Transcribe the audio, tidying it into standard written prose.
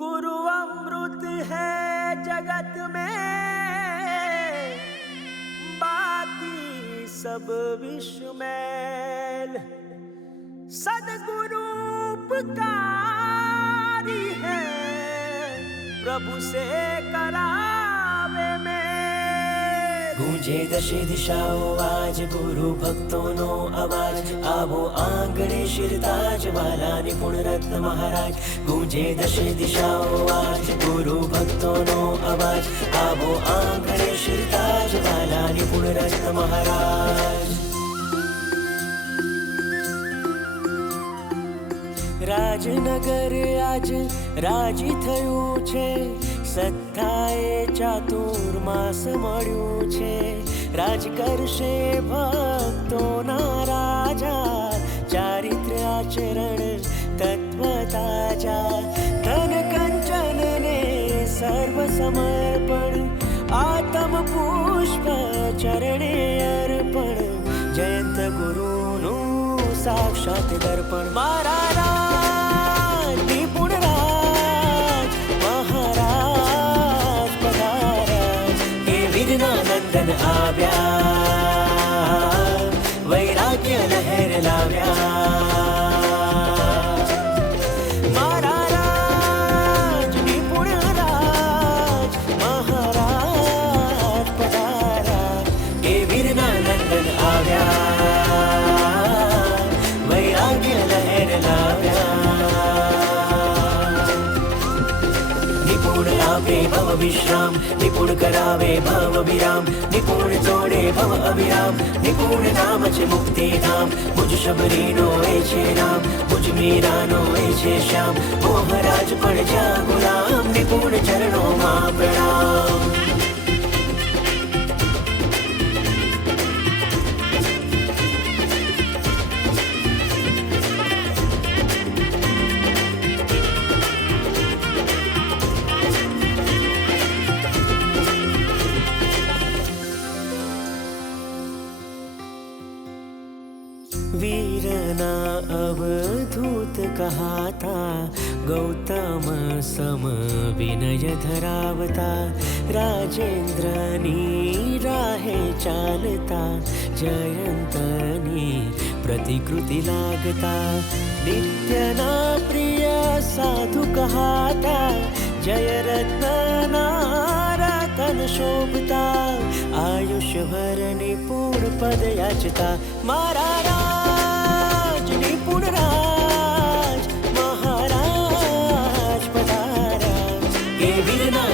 गुरु अमृत है जगत में, बाकी सब विश्व मैल। सदगुरु उपकारी है, प्रभु से करावे मेल। गूंजे दशे दिशाओ आज गुरु भक्तों नो आवाज, आवो आंगणे शिरताज वाला निपुण रत्न महाराज। गूंजे दशे दिशाओ आज गुरु भक्तों नो आवाज, आवो आंगणे शिरताज वाला निपुण रत्न महाराज। રાજનગર આજ રાજી થયું છે, સત્તાએ ચાતુર્માસ મળ્યું છે। રાજ કરશે ભક્તોના રાજા, ચારિત્ર આચરણ તત્વ તાજા। ધન કંચન ને સર્વ સમર્પણ, આત્મ પુષ્પ ચરણે અર્પણ। જયંત ગુરુનું સાક્ષાત દર્પણ। મારા રાજ નિપુણ રાજ મહારાજ પધાર્યા, એ વિઘ્ના નંદન આવ્યા, વૈરાગ્ય લહેર લાવ્યા। મારા રાજ નિપુણ રાજ મહારાજ પધાર્યા, એ વિઘ્ના નંદન આવ્યા, વૈરાગ્ય લહેર લાવ્યા। નિપુણ આપે ભવ વિશ્રામ, નિપુણ કરાવે ભવ વિરામ, નિપુણ જોડે ભવ અવિરામ। નિપુણ નામ છે મુક્તિ ધામ, મુજ શબરીનો એ છે નામ, મુજ મીરાનો એ છે શ્યામ। મોહરાજ પણ જા ગુલામ, નિપુણ ચરણોમાં પ્રણામ। वीरना अवधूत कहाता, गौतम सम विनय धरावता। राजेंद्रनी राहे चालता, जयंतनी प्रतिकृति लागता। नित्यना प्रिय साधु कहाता, जय रत्नना रतन शोभता। आयुष्यभर निपुण पद याचता, मारा राज निपुण राज महाराज पधारा, के वीरना